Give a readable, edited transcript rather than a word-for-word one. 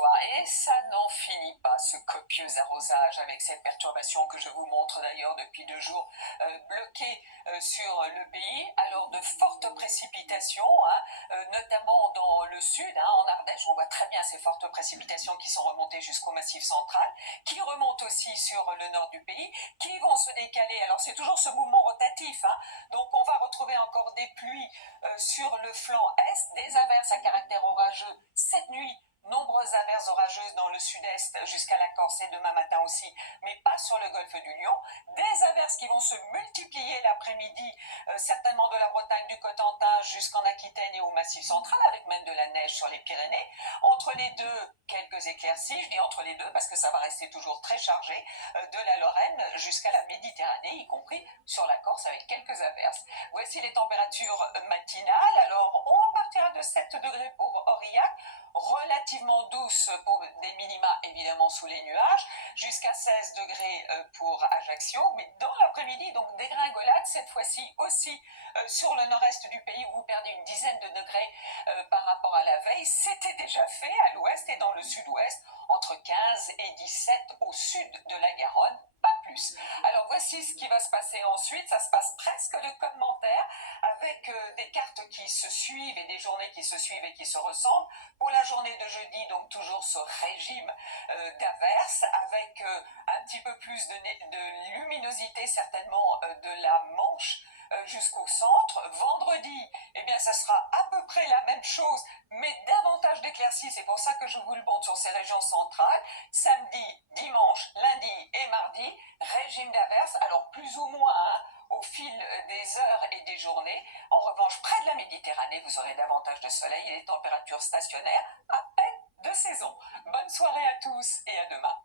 toi. Et ça n'en finit pas, ce copieux arrosage avec cette perturbation que je vous montre d'ailleurs depuis 2 jours, bloquée sur le pays. Alors de fortes précipitations, notamment dans le sud, en Ardèche, on voit très bien ces fortes précipitations qui sont remontées jusqu'au Massif central, qui remontent aussi sur le nord du pays, qui vont se décaler. Alors c'est toujours ce mouvement rotatif, donc on va retrouver encore des pluies sur le flanc est, des averses à caractère orageux cette nuit, nombreuses averses orageuses dans le sud-est jusqu'à la Corse et demain matin aussi, mais pas sur le golfe du Lion. Des averses qui vont se multiplier l'après-midi, certainement de la Bretagne, du Cotentin jusqu'en Aquitaine et au Massif central, avec même de la neige sur les Pyrénées. Entre les deux, quelques éclaircies, je dis entre les deux parce que ça va rester toujours très chargé, de la Lorraine jusqu'à la Méditerranée, y compris sur la Corse avec quelques averses. Voici les températures matinales. Alors on partira de 7 degrés pour Aurillac, relativement douce pour des minima évidemment sous les nuages, jusqu'à 16 degrés pour Ajaccio, mais dans l'après-midi, donc dégringolade cette fois-ci aussi sur le nord-est du pays, où vous perdez une dizaine de degrés par rapport à la veille. C'était déjà fait à l'ouest et dans le sud-ouest, entre 15 et 17 au sud de la Garonne, pas plus. Alors voici ce qui va se passer ensuite, ça se passe presque de commentaire, avec des cartes qui se suivent et des journées qui se suivent et qui se ressemblent. Pour la journée de jeudi, donc toujours ce régime d'averses, avec un petit peu plus de luminosité certainement de la Manche jusqu'au centre. Vendredi, eh bien, ça sera à peu près la même chose, mais davantage d'éclaircies. C'est pour ça que je vous le montre sur ces régions centrales. Samedi, dimanche, lundi et mardi, régime d'averses. Alors plus ou moins au fil des heures et des journées. En revanche, près de la Méditerranée, vous aurez davantage de soleil et des températures stationnaires à peine de saison. Bonne soirée à tous et à demain.